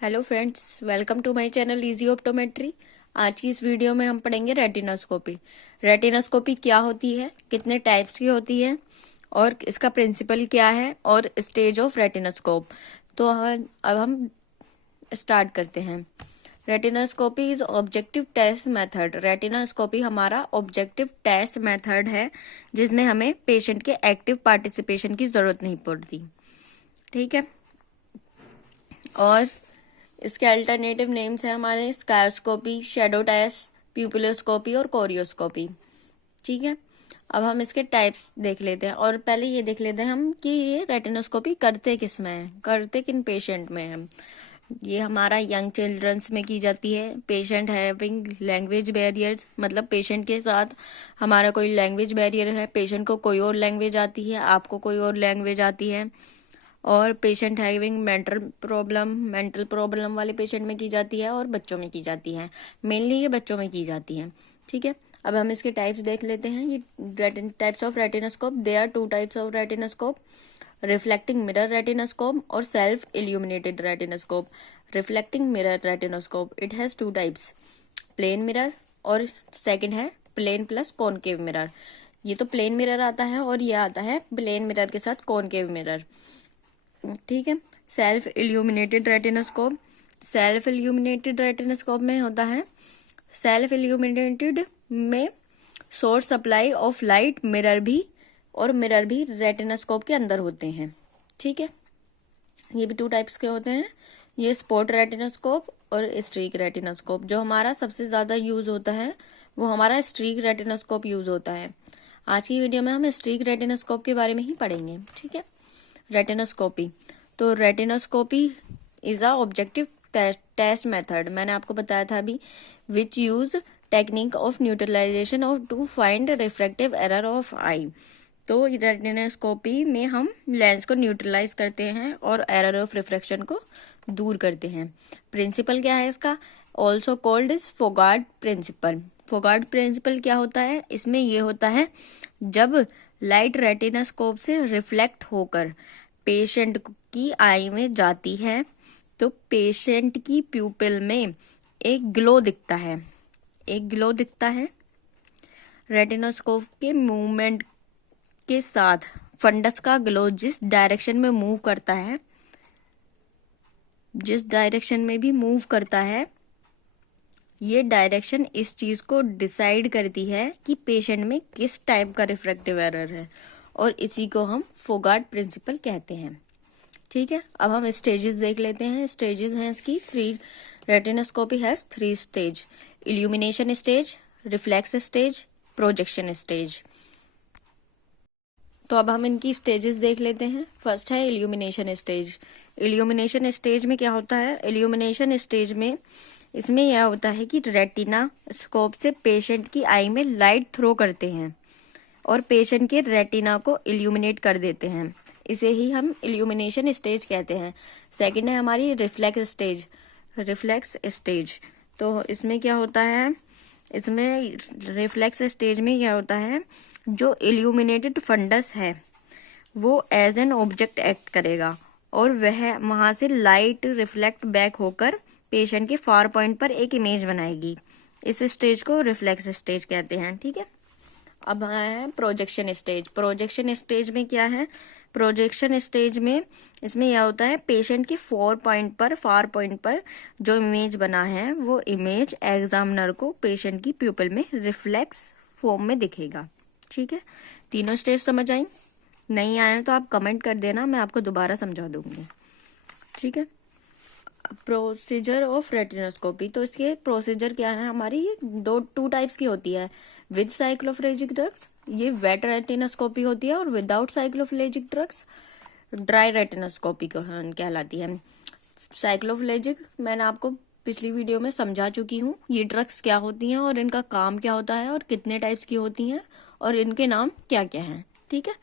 Hello friends, welcome to my channel easy optometry. आज की इस वीडियो में हम पढ़ेंगे रेटिनोस्कोपी। रेटिनोस्कोपी क्या होती है, कितने टाइप्स की होती है और इसका प्रिंसिपल क्या है और स्टेज ऑफ रेटिनोस्कोप। तो अब हम स्टार्ट करते हैं। Retinoscopy is objective test method. Retinoscopy हमारा ऑब्जेक्टिव टेस्ट मेथड है जिसमें हमें पेशेंट के एक्टिव पार्टिसिपेशन की जरूरत नहीं पड़ती। ठीक है। और इसके अल्टरनेटिव नेम्स है हमारे स्कायोस्कोपी, शैडो टेस्ट, प्यूपिलोस्कोपी और कोरियोस्कोपी। ठीक है। अब हम इसके टाइप्स देख लेते हैं और पहले ये देख लेते हैं हम कि ये रेटिनोस्कोपी करते किस में है, करते किन पेशेंट में है। ये हमारा यंग चिल्ड्रंस में की जाती है। पेशेंट हैविंग लैंग्वेज बैरियर्स, मतलब पेशेंट के साथ हमारा कोई लैंग्वेज बैरियर है, पेशेंट को कोई और लैंग्वेज आती है, आपको कोई और लैंग्वेज आती है। और पेशेंट हैविंग मेंटल प्रॉब्लम वाले पेशेंट में की जाती है और बच्चों में की जाती है। मेनली ये बच्चों में की जाती है। ठीक है। अब हम इसके टाइप्स देख लेते हैं। ये types of retinoscope, they are 2 types of retinoscope, reflecting mirror retinoscope और self illuminated retinoscope. Reflecting mirror retinoscope, it has 2 types, plane mirror और सेकंड है प्लेन प्लस कॉनकेव मिरर। ये तो प्लेन मिरर आता है और ये आता है प्लेन मिरर के साथ कॉनकेव मिरर। ठीक है। Self illuminated retinoscope, self illuminated retinoscope में होता है, सेल्फ इल्यूमिनेटेड में source supply of light mirror भी रेटिनोस्कोप के अंदर होते हैं। ठीक है। ये भी 2 टाइप्स के होते हैं, ये स्पॉट रेटिनोस्कोप और स्ट्रीक रेटिनोस्कोप। जो हमारा सबसे ज्यादा यूज होता है वो हमारा स्ट्रीक रेटिनोस्कोप यूज होता है। आज की वीडियो में हम स्ट्रीक रेटिनोस्कोप के बारे में ही पढ़ेंगे। ठीक है। रेटिनोस्कोपी, तो retinoscopy is a objective test method, मैंने आपको बताया था अभी, which use technique of neutralization of to find refractive error of eye. तो रेटिनोस्कोपी में हम लेंस को न्यूट्रलाइज करते हैं और एरर ऑफ रिफ्रैक्शन को दूर करते हैं। प्रिंसिपल क्या है इसका, ऑल्सो कॉल्ड इज फोगार्ड प्रिंसिपल। फोगार्ड प्रिंसिपल क्या होता है, इसमें ये होता है जब लाइट रेटिनोस्कोप से रिफ्लेक्ट होकर पेशेंट की आई में जाती है तो पेशेंट की प्यूपिल में एक ग्लो दिखता है, एक ग्लो दिखता है। रेटिनोस्कोप के मूवमेंट के साथ फंडस का ग्लो जिस डायरेक्शन में मूव करता है, जिस डायरेक्शन में भी मूव करता है, ये डायरेक्शन इस चीज को डिसाइड करती है कि पेशेंट में किस टाइप का रिफ्रैक्टिव एरर है और इसी को हम फोगार्ड प्रिंसिपल कहते हैं। ठीक है। अब हम स्टेजेस देख लेते हैं। स्टेजेस हैं इसकी 3। Retinoscopy has 3 stage, illumination stage, reflex stage, projection stage. तो अब हम इनकी स्टेजेस देख लेते हैं। फर्स्ट है इल्यूमिनेशन स्टेज। इल्यूमिनेशन स्टेज में क्या होता है, इल्यूमिनेशन स्टेज में इसमें यह होता है कि रेटिना स्कोप से पेशेंट की आई में लाइट थ्रो करते हैं और पेशेंट के रेटिना को इल्यूमिनेट कर देते हैं। इसे ही हम इल्यूमिनेशन स्टेज कहते हैं। सेकंड है हमारी रिफ्लेक्स स्टेज। रिफ्लेक्स स्टेज, तो इसमें क्या होता है, इसमें रिफ्लेक्स स्टेज में क्या होता है, जो इल्यूमिनेटेड फंडस है वो एज एन ऑब्जेक्ट एक्ट करेगा और वह वहां से लाइट रिफ्लेक्ट बैक होकर पेशेंट के फार पॉइंट पर एक इमेज बनाएगी। इस स्टेज को रिफ्लेक्स स्टेज कहते हैं। ठीक है। अब है प्रोजेक्शन स्टेज। प्रोजेक्शन स्टेज में क्या है, प्रोजेक्शन स्टेज में इसमें यह होता है पेशेंट के फार पॉइंट पर जो इमेज बना है वो इमेज एग्जामिनर को पेशेंट की प्यूपिल में रिफ्लेक्स फॉर्म में दिखेगा। ठीक है। तीनों स्टेज समझ आई? नहीं आए तो आप कमेंट कर देना, मैं आपको दोबारा समझा दूंगी। ठीक है। प्रोसीजर ऑफ रेटिनोस्कोपी, तो इसके प्रोसीजर क्या है हमारी, ये 2 टाइप्स की होती है, विद साइक्लोफ्लेजिक ड्रग्स, ये वेट रेटिनोस्कोपी होती है, और विदाउट साइक्लोफ्लेजिक ड्रग्स ड्राई रेटिनोस्कोपी कहलाती है। साइक्लोफ्लेजिक मैंने आपको पिछली वीडियो में समझा चुकी हूँ, ये ड्रग्स क्या होती हैं और इनका काम क्या होता है और कितने टाइप्स की होती हैं और इनके नाम क्या क्या हैं। ठीक है।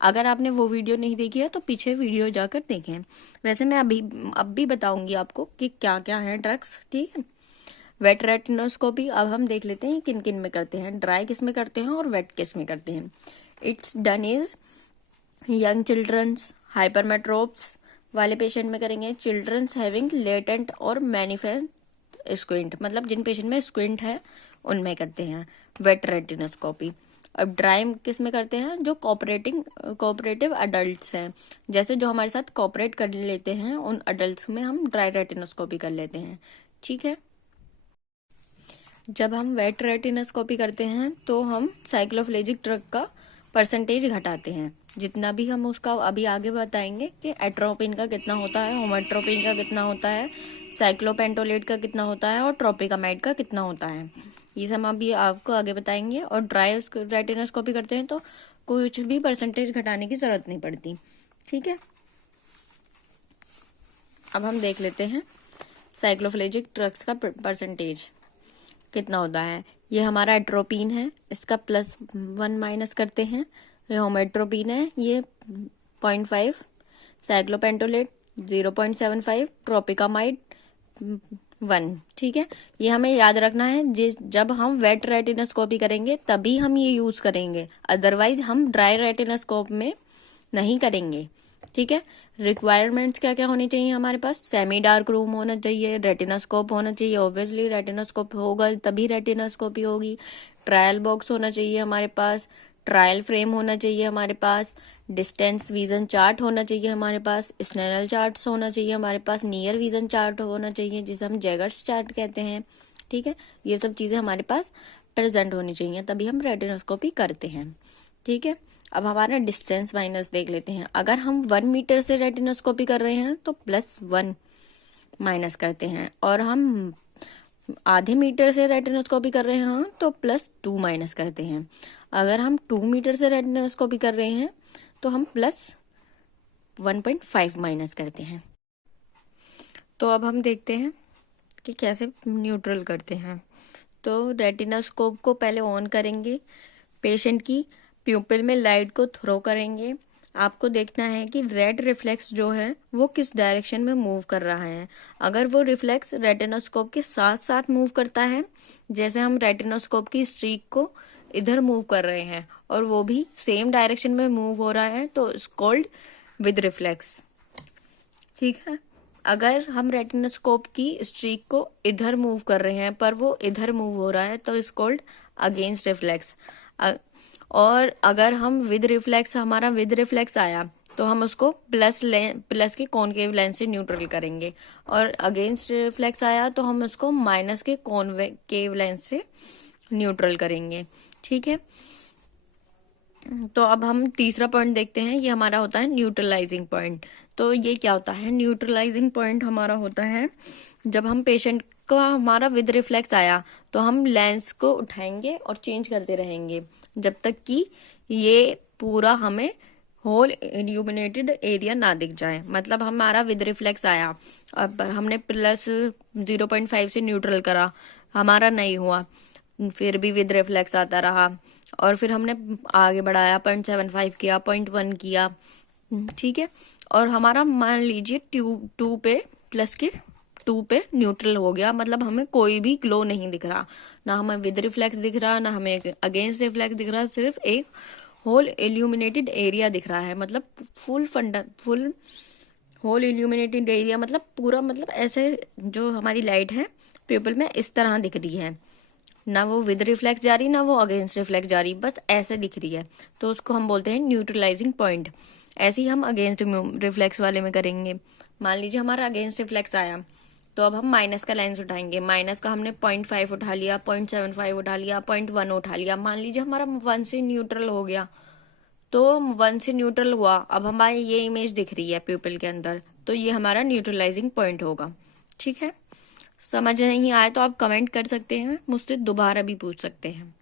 अगर आपने वो वीडियो नहीं देखी है तो पीछे वीडियो जाकर देखें। वैसे मैं अब भी बताऊंगी आपको कि क्या क्या है ड्रग्स। ठीक है। वेट रेटिनोस्कोपी अब हम देख लेते हैं किन किन में करते हैं, ड्राई किस में करते हैं और वेट किस में करते हैं। It's done is young childrens, hypermetropes, वाले पेशेंट में करेंगे चिल्ड्रंस हैविंग लेटेंट और मैनिफेस्ट स्क्विंट, मतलब जिन पेशेंट में स्क्विंट है उनमें करते हैं वेट रेटिनोस्कोपी। अब ड्राई किस में करते हैं, जो कोऑपरेटिव अडल्ट्स हैं, जैसे जो हमारे साथ कोऑपरेट कर लेते हैं उन अडल्ट्स में हम ड्राई रेटिनोस्कोपी कर लेते हैं। ठीक है। जब हम वेट रेटिनोस्कोपी करते हैं तो हम साइक्लोफ्लेजिक ड्रग का परसेंटेज घटाते हैं, जितना भी हम उसका अभी आगे बताएंगे कि एट्रोपिन का कितना होता है, होमेट्रोपिन का कितना होता है, साइक्लोपेंटोलेट का कितना होता है और ट्रोपिकामाइड का कितना होता है, ये सब अभी आपको आगे बताएंगे। और ड्राई रेटिनोस्कोपी करते हैं तो कुछ भी परसेंटेज घटाने की जरूरत नहीं पड़ती। ठीक है। अब हम देख लेते हैं साइक्लोफ्लेजिक ड्रग्स का परसेंटेज कितना होता है। ये हमारा एट्रोपिन है, इसका +1 माइनस करते हैं। ये होमेट्रोपिन है, ये 0.5, साइक्लोपेंटोलेट 0.75, ट्रोपिकामाइड 1। ठीक है। ये हमें याद रखना है, जब हम वेट रेटिनोस्कोपी करेंगे तभी हम ये यूज करेंगे, अदरवाइज हम ड्राई रेटिनोस्कोप में नहीं करेंगे। ठीक है। रिक्वायरमेंट्स क्या क्या होनी चाहिए हमारे पास, सेमी डार्क रूम होना चाहिए, रेटिनोस्कोप होना चाहिए, ऑब्वियसली रेटिनोस्कोप होगा तभी रेटिनोस्कोपी होगी, ट्रायल बॉक्स होना चाहिए हमारे पास, ट्रायल फ्रेम होना चाहिए हमारे पास, डिस्टेंस विजन चार्ट होना चाहिए हमारे पास, स्नेल चार्ट्स होना चाहिए हमारे पास, नियर विजन चार्ट होना चाहिए जिसे हम जैगर्स चार्ट कहते हैं। ठीक है। ये सब चीजें हमारे पास प्रेजेंट होनी चाहिए तभी हम रेटिनोस्कोपी करते हैं। ठीक है। अब हमारा डिस्टेंस माइनस देख लेते हैं। अगर हम 1 मीटर से रेटिनोस्कोपी कर रहे हैं तो +1 माइनस करते हैं, और हम आधे मीटर से रेटिनोस्कोपी कर रहे हैं तो +2 माइनस करते हैं। अगर हम 2 मीटर से रेटिनोस्कोपी कर रहे हैं तो हम +1.5 माइनस करते हैं। तो अब हम देखते हैं कि कैसे न्यूट्रल करते हैं। तो रेटिनोस्कोप को पहले ऑन करेंगे, पेशेंट की प्यूपिल में लाइट को थ्रो करेंगे। आपको देखना है कि रेड रिफ्लेक्स जो है वो किस डायरेक्शन में मूव कर रहा है। अगर वो रिफ्लेक्स रेटिनोस्कोप के साथ साथ मूव करता है, जैसे हम रेटिनोस्कोप की स्ट्रीक को इधर मूव कर रहे हैं और वो भी सेम डायरेक्शन में मूव हो रहा है, तो इट्स कॉल्ड विद रिफ्लेक्स। ठीक है। अगर हम रेटिनोस्कोप की स्ट्रीक को इधर मूव कर रहे हैं पर वो इधर मूव हो रहा है तो इट्स कॉल्ड अगेंस्ट रिफ्लेक्स। और अगर हम विद रिफ्लेक्स, हमारा विद रिफ्लेक्स आया तो हम उसको प्लस के कॉनकेव लेंस से न्यूट्रल करेंगे, और अगेंस्ट रिफ्लेक्स आया तो हम उसको माइनस के कॉनकेव लेंस से न्यूट्रल करेंगे। ठीक है। तो अब हम तीसरा पॉइंट देखते हैं, ये हमारा होता है न्यूट्रलाइजिंग पॉइंट। तो ये क्या होता है, न्यूट्रलाइजिंग पॉइंट हमारा होता है जब हम पेशेंट को हमारा विद रिफ्लेक्स आया तो हम लेंस को उठाएंगे और चेंज करते रहेंगे जब तक कि ये पूरा हमें होल इल्यूमिनेटेड एरिया ना दिख जाए। मतलब हमारा विद रिफ्लेक्स आया, अब हमने +0.5 से न्यूट्रल करा, हमारा नहीं हुआ, फिर भी विद रिफ्लेक्स आता रहा, और फिर हमने आगे बढ़ाया 0.75 किया, 0.1 किया। ठीक है। और हमारा मान लीजिए 2 पे +2 पे न्यूट्रल हो गया, मतलब हमें कोई भी ग्लो नहीं दिख रहा, ना हमें विद रिफ्लेक्स दिख रहा, ना हमें अगेंस्ट रिफ्लेक्स दिख रहा, सिर्फ एक होल इल्यूमिनेटेड एरिया दिख रहा है। मतलब फुल होल इल्यूमिनेटेड एरिया, मतलब पूरा, मतलब ऐसे जो हमारी लाइट है प्यूपिल में इस तरह दिख रही है, ना वो विद रिफ्लेक्स जा रही ना वो अगेंस्ट रिफ्लेक्स जा रही, बस ऐसे दिख रही है, तो उसको हम बोलते हैं न्यूट्रलाइजिंग पॉइंट। ऐसे ही हम अगेंस्ट रिफ्लेक्स वाले में करेंगे। मान लीजिए हमारा अगेंस्ट रिफ्लेक्स आया तो अब हम माइनस का लेंस उठाएंगे। माइनस का हमने 0.5 उठा लिया, 0.75 उठा लिया, 0.1 उठा लिया। मान लीजिए हमारा 1 से न्यूट्रल हो गया, तो 1 से न्यूट्रल हुआ, अब हमारी ये इमेज दिख रही है प्यूपिल के अंदर, तो ये हमारा न्यूट्रलाइजिंग पॉइंट होगा। ठीक है। समझ नहीं आए तो आप कमेंट कर सकते हैं, मुझसे दोबारा भी पूछ सकते हैं।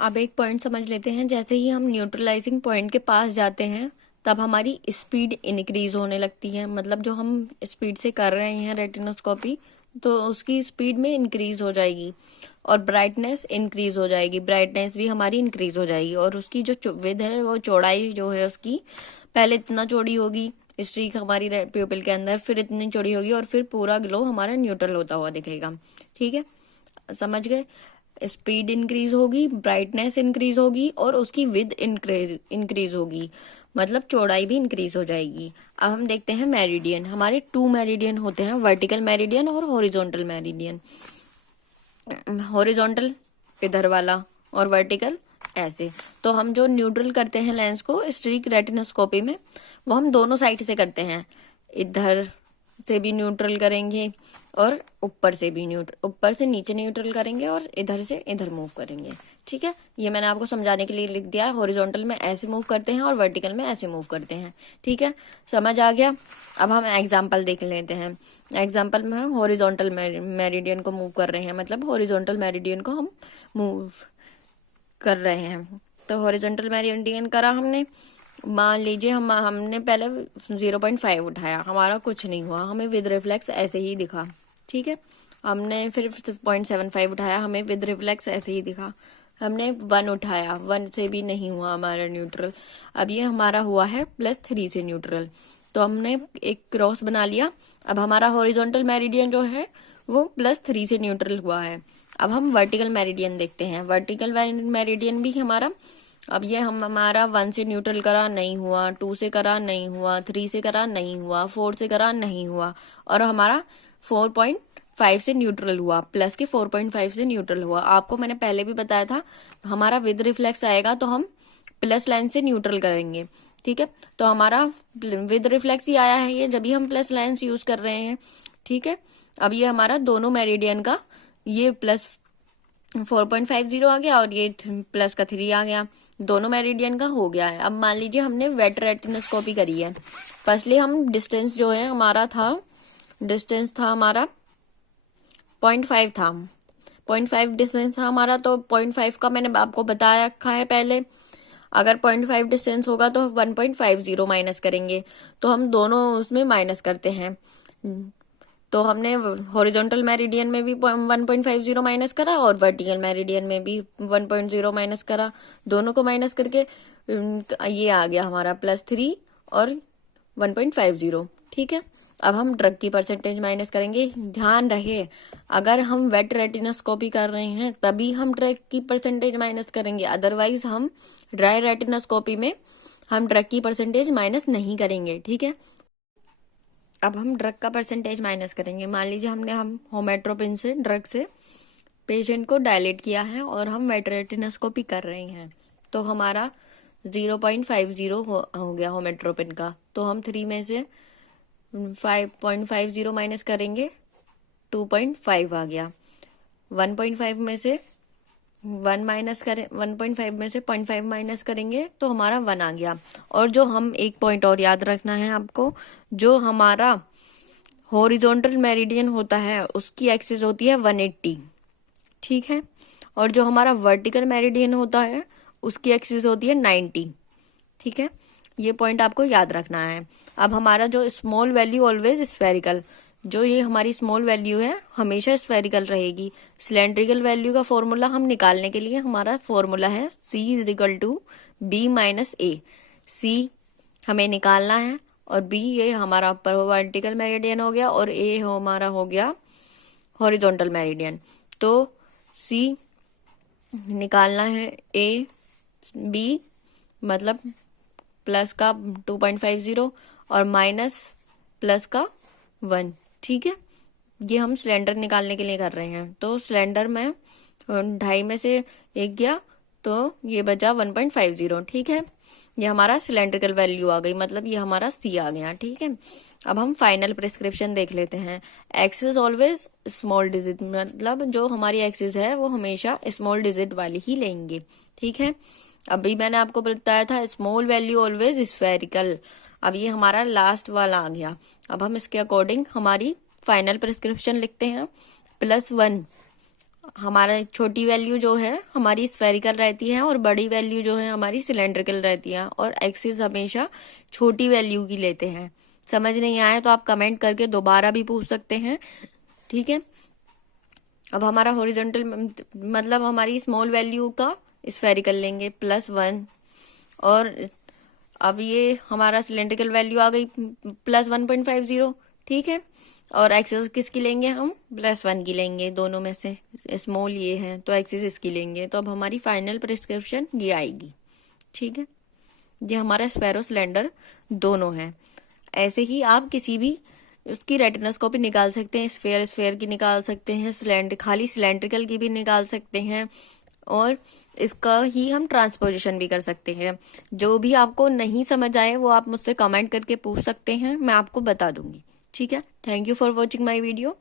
अब एक पॉइंट समझ लेते हैं, जैसे ही हम न्यूट्रलाइजिंग पॉइंट के पास जाते हैं तब हमारी स्पीड इंक्रीज होने लगती है। मतलब जो हम स्पीड से कर रहे हैं रेटिनोस्कोपी, तो उसकी स्पीड में इंक्रीज हो जाएगी, और ब्राइटनेस इंक्रीज हो जाएगी, ब्राइटनेस भी हमारी इंक्रीज हो जाएगी, और उसकी जो विड्थ है, वो चौड़ाई जो है उसकी पहले इतना चौड़ी होगी स्ट्रीक हमारी प्यूपिल के अंदर, फिर इतनी चौड़ी होगी, और फिर पूरा ग्लो हमारा न्यूट्रल होता हुआ दिखेगा। ठीक है। समझ गए। स्पीड इंक्रीज होगी, ब्राइटनेस इंक्रीज होगी, और उसकी विड्थ इंक्रीज होगी। मतलब चौड़ाई भी इंक्रीज हो जाएगी। अब हम देखते हैं मेरिडियन। हमारे 2 मेरिडियन होते हैं, वर्टिकल मेरिडियन और हॉरिजॉन्टल मेरिडियन। हॉरिजॉन्टल इधर वाला और वर्टिकल ऐसे। तो हम जो न्यूट्रल करते हैं लेंस को स्ट्रीक रेटिनोस्कोपी में, वो हम दोनों साइड से करते हैं। इधर से भी न्यूट्रल करेंगे और ऊपर से भी ऊपर से नीचे न्यूट्रल करेंगे और इधर से इधर मूव करेंगे। ठीक है, ये मैंने आपको समझाने के लिए लिख दिया है। हॉरिजॉन्टल में ऐसे मूव करते हैं और वर्टिकल में ऐसे मूव करते हैं। ठीक है, समझ आ गया। अब हम एग्जाम्पल देख लेते हैं। एग्जाम्पल में हम हॉरिजॉन्टल मेरिडियन को मूव कर रहे हैं, मतलब हॉरिजॉन्टल मेरिडियन को हम मूव कर रहे हैं। तो हॉरिजॉन्टल मेरिडियन करा हमने। मान लीजिए हमने पहले 0.5 उठाया, हमारा कुछ नहीं हुआ, हमें विद रिफ्लेक्स ऐसे ही दिखा। ठीक है, हमने फिर 0.75 उठाया, हमें विद रिफ्लेक्स ऐसे ही दिखा। हमने 1 उठाया, 1 से भी नहीं हुआ हमारा न्यूट्रल। अब ये हमारा हुआ है +3 से न्यूट्रल। तो हमने एक क्रॉस बना लिया। अब हमारा हॉरिजॉन्टल मेरिडियन जो है वो +3 से न्यूट्रल हुआ है। अब हम वर्टिकल मेरिडियन देखते हैं। वर्टिकल मेरिडियन भी हमारा, अब ये हमारा 1 से न्यूट्रल करा नहीं हुआ, 2 से करा नहीं हुआ, 3 से करा नहीं हुआ, 4 से करा नहीं हुआ, और हमारा 4.5 से न्यूट्रल हुआ, प्लस के 4.5 से न्यूट्रल हुआ। आपको मैंने पहले भी बताया था, हमारा विद रिफ्लेक्स आएगा तो हम प्लस लाइन से न्यूट्रल करेंगे। ठीक है, तो हमारा विद रिफ्लेक्स ही आया है ये, जब भी हम प्लस लाइन यूज कर रहे हैं। ठीक है, अब ये हमारा दोनों मेरिडियन का ये +4.50 आ गया और ये प्लस का 3 आ गया, दोनों मेरिडियन का हो गया है। अब मान लीजिए हमने वेट रेटिनोस्कोपी करी है। फर्स्टली हम डिस्टेंस जो है हमारा था, डिस्टेंस था हमारा 0.5 था, 0.5 डिस्टेंस था हमारा। तो 0.5 का मैंने आपको बताया रखा है पहले। अगर 0.5 डिस्टेंस होगा तो 1.50 माइनस करेंगे। तो हम दोनों उसमें माइनस करते हैं। तो हमने हॉरिजॉन्टल मेरिडियन में भी 1.50 माइनस करा और वर्टिकल मेरिडियन में भी 1.0 माइनस करा। दोनों को माइनस करके ये आ गया हमारा +3 और 1.50। ठीक है, अब हम ड्रग की परसेंटेज माइनस करेंगे। ध्यान रहे, अगर हम वेट रेटिनोस्कोपी कर रहे हैं तभी हम ड्रग की परसेंटेज माइनस करेंगे, अदरवाइज हम ड्राई रेटिनोस्कोपी में हम ड्रग की परसेंटेज माइनस नहीं करेंगे। ठीक है, अब हम ड्रग का परसेंटेज माइनस करेंगे। मान लीजिए हम होमेट्रोपिन से ड्रग से पेशेंट को डायलेट किया है और हम वेट रेटिनोस्कोपी कर रहे हैं, तो हमारा 0.50 हो गया होमेट्रोपिन का। तो हम 3 में से 5.50 माइनस करेंगे, 2.5 आ गया। 1.5 में से 1 माइनस करें, 1.5 में से 0.5 माइनस करेंगे तो हमारा 1 आ गया। और जो हम एक पॉइंट और याद रखना है आपको, जो हमारा हॉरिजॉन्टल मेरिडियन होता है उसकी एक्सिस होती है 180। ठीक है, और जो हमारा वर्टिकल मेरिडियन होता है उसकी एक्सिस होती है 90। ठीक है, ये पॉइंट आपको याद रखना है। अब हमारा जो स्मॉल वैल्यू ऑलवेज स्फेरिकल, जो ये हमारी स्मॉल वैल्यू है हमेशा स्फेरिकल रहेगी। सिलेंड्रिकल वैल्यू का फॉर्मूला हम निकालने के लिए, हमारा फॉर्मूला है C = B-A। C हमें निकालना है और B ये हमारा ऊपर वर्टिकल मेरिडियन हो गया और A हमारा हो गया हॉरिजॉन्टल मेरिडियन। तो C निकालना है, B मतलब प्लस का 2.50 और माइनस प्लस का 1। ठीक है, ये हम सिलेंडर निकालने के लिए कर रहे हैं। तो सिलेंडर में 2.5 में से 1 गया तो ये बचा 1.50। ठीक है, ये हमारा सिलेंड्रिकल वैल्यू आ गई, मतलब ये हमारा C आ गया। ठीक है, अब हम फाइनल प्रिस्क्रिप्शन देख लेते हैं। एक्सिस ऑलवेज स्मॉल डिजिट, मतलब जो हमारी एक्सिस है वो हमेशा स्मॉल डिजिट वाली ही लेंगे। ठीक है, अभी मैंने आपको बताया था स्मॉल वैल्यू ऑलवेज स्फेरिकल। अब ये हमारा लास्ट वाला आ गया। अब हम इसके अकॉर्डिंग हमारी फाइनल प्रिस्क्रिप्शन लिखते हैं। +1 हमारा छोटी वैल्यू जो है हमारी स्फेरिकल रहती है और बड़ी वैल्यू जो है हमारी सिलेंड्रिकल रहती है, और एक्सिस हमेशा छोटी वैल्यू की लेते हैं। समझ नहीं आए तो आप कमेंट करके दोबारा भी पूछ सकते हैं। ठीक है, अब हमारा हॉरिजॉन्टल मतलब हमारी स्मॉल वैल्यू का स्फेरिकल लेंगे +1, और अब ये हमारा सिलेंड्रिकल वैल्यू आ गई +1.50। ठीक है, और एक्सिस किसकी लेंगे हम, +1 की लेंगे। दोनों में से स्मॉल ये है तो एक्सिस इसकी लेंगे। तो अब हमारी फाइनल प्रिस्क्रिप्शन ये आएगी। ठीक है। ये हमारा स्फेरो सिलेंडर दोनों है। ऐसे ही आप किसी भी उसकी रेटिनोस्कोपी निकाल सकते हैं, स्फेयर की निकाल सकते हैं, खाली सिलेंड्रिकल की भी निकाल सकते हैं, और इसका ही हम ट्रांसपोजिशन भी कर सकते हैं। जो भी आपको नहीं समझ आए वो आप मुझसे कमेंट करके पूछ सकते हैं, मैं आपको बता दूंगी। ठीक है, thank you for watching my video.